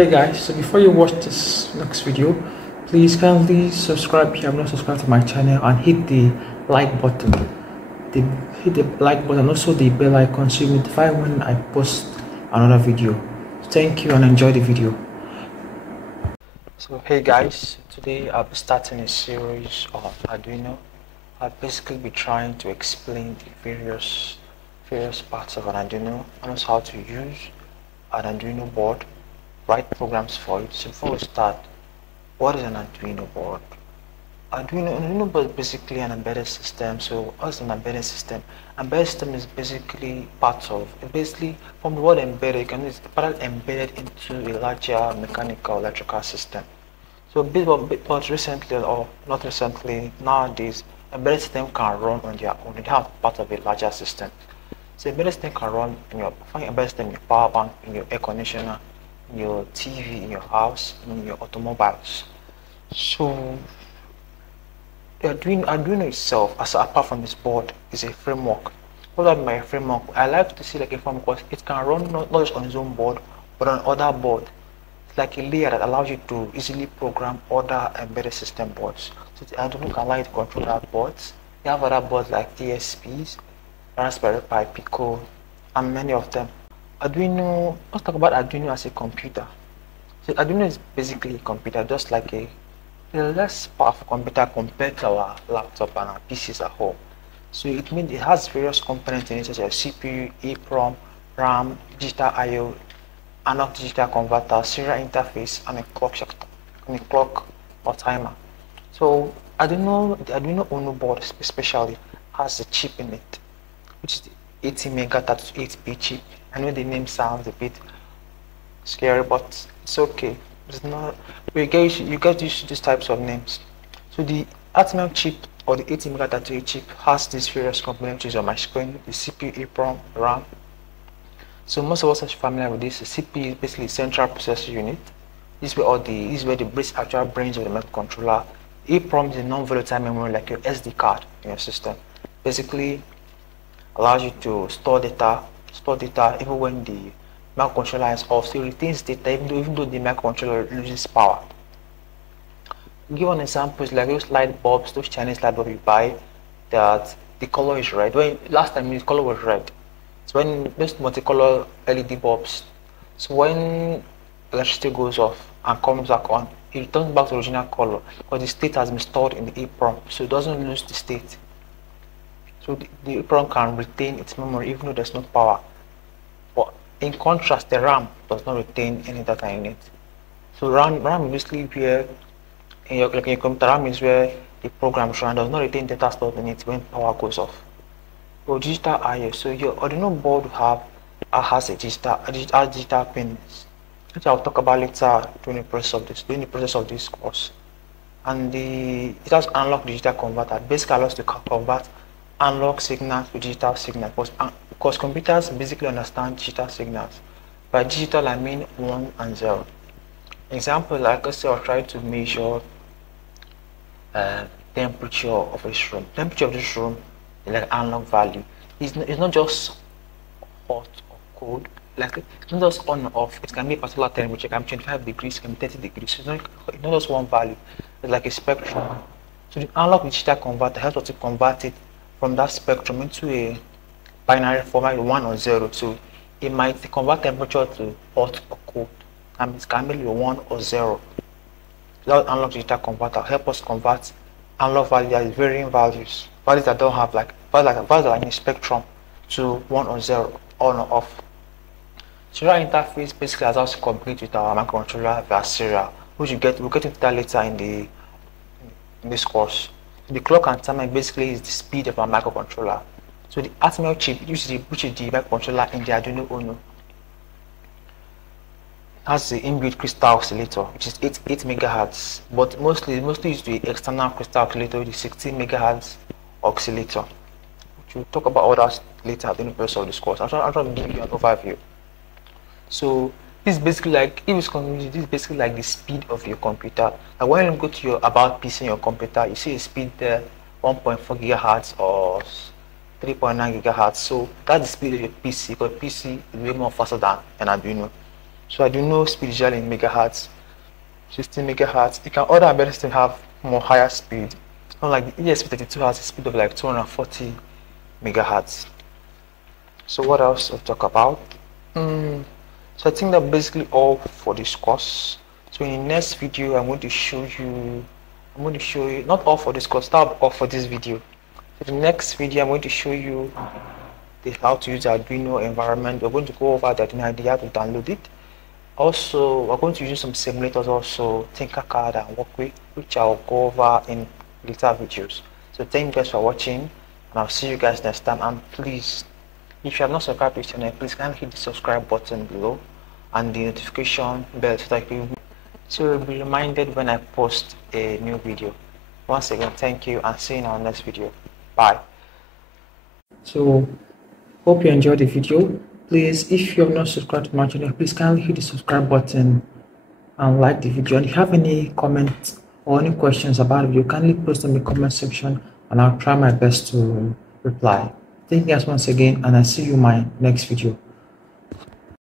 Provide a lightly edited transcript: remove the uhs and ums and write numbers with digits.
Hey guys, so before you watch this next video, please kindly subscribe if you have not subscribed to my channel and hit the like button. Hit the like button, also the bell icon so you notify when I post another video. Thank you and enjoy the video. So hey guys, today I'll be starting a series on Arduino. I'll basically be trying to explain the various parts of an Arduino and also how to use an Arduino board, write programs for it. So before we start, what is an Arduino board? Arduino board is basically an embedded system. So what's an embedded system? Embedded system is basically basically from the word embedded, it's part embedded into a larger mechanical electrical system. So but recently, or not recently, nowadays, embedded system can run on their own. They have part of a larger system. So embedded system can run in your embedded system in your power bank, in your air conditioner, in your TV, in your house, in your automobiles. So Arduino itself, apart from this board, is a framework. What about my framework? I like to see like a framework because it can run not just on its own board, but on other board. It's like a layer that allows you to easily program other embedded system boards. So the Arduino can allow you to control that boards. You have other boards like DSPs, Raspberry Pi, Pico, and many of them. Arduino, let's talk about Arduino as a computer. So Arduino is basically a computer, just like a less powerful computer compared to our laptop and our PCs as a whole. So it means it has various components in it, such as CPU, EEPROM, RAM, digital I/O, analog digital converter, serial interface, and a clock or timer. So the Arduino Uno board especially has a chip in it, which is the 80 mega 32-bit chip. I know the name sounds a bit scary, but it's okay. It's not. You get used to these types of names. So the Atmel chip or the 80 mega 32 chip has these various components, which is on my screen: the CPU, EEPROM, RAM. So most of us are familiar with this. The CPU is basically central processor unit. This is where the actual brains of the microcontroller. EEPROM is a non-volatile memory, like your SD card in your system. Basically, allows you to store data even when the microcontroller is off, so it retains data even though the microcontroller loses power. Give an example is like those light bulbs, those Chinese light bulbs you buy, that the color is red. When last time the color was red, it's when those multicolor LED bulbs. So when electricity goes off and comes back on, it returns back to original color because the state has been stored in the EEPROM, so it doesn't lose the state. So the EEPROM can retain its memory even though there's no power. But in contrast, the RAM does not retain any data in it. So RAM is basically where in your computer, RAM is where the program runs, does not retain data stored in it when power goes off. So digital I/O. So your Arduino board has a digital pins, which I'll talk about later during the process of this course. And it has analog digital converter. Basically allows to convert analog signals to digital signals, because computers basically understand digital signals. By digital, I mean 1 and 0. Example, like let's say I'll try to measure temperature of this room. Temperature of this room is like analog value. It's not just hot or cold. Like it's not just on or off. It can be a particular temperature. It can be 25 degrees, it can be 30 degrees. So it's not just one value. It's like a spectrum. So the analog digital converter helps us to convert it from that spectrum into a binary format, 1 or 0. So it might convert temperature to hot or cold, and it can be 1 or 0. That analog digital converter help us convert analog value that is varying values that don't have values that are in a spectrum, to 1 or 0, on or off. Serial interface basically allows us to communicate with our microcontroller via serial, which we'll get into that later in this course. The clock and timer basically is the speed of our microcontroller. So the Atmel chip, which is the microcontroller in the Arduino Uno, has the inbuilt crystal oscillator, which is 8 MHz, but mostly used the external crystal oscillator, which is 16 MHz oscillator, which we'll talk about all that later during the process of this course. I'm trying to give you an overview. So this is basically like the speed of your computer. And when you go to your about PC in your computer, you see a speed there 1.4 GHz or 3.9 GHz. So that's the speed of your PC, because PC is way more faster than an Arduino. So Arduino speed is usually in megahertz, 16 megahertz. You can order embedded system have more higher speed. Unlike the ESP32 has a speed of like 240 megahertz. So what else to talk about? So I think that's basically all for this course. So in the next video, I'm going to show you not all for this course, not all for this video. So the next video, I'm going to show you how to use the Arduino environment. We're going to go over the Arduino IDE, how to download it. Also, we're going to use some simulators also, Tinkercad and Workway, which I'll go over in later videos. So thank you guys for watching, and I'll see you guys next time. And please, if you have not subscribed to this channel, please kindly hit the subscribe button below and the notification bell so you'll be reminded when I post a new video. Once again, thank you, and see you in our next video. Bye. So hope you enjoyed the video. Please, if you have not subscribed to my channel, please kindly hit the subscribe button and like the video. And if you have any comments or any questions about the video, kindly post them in the comment section and I'll try my best to reply. Thank you guys once again, and I'll see you in my next video.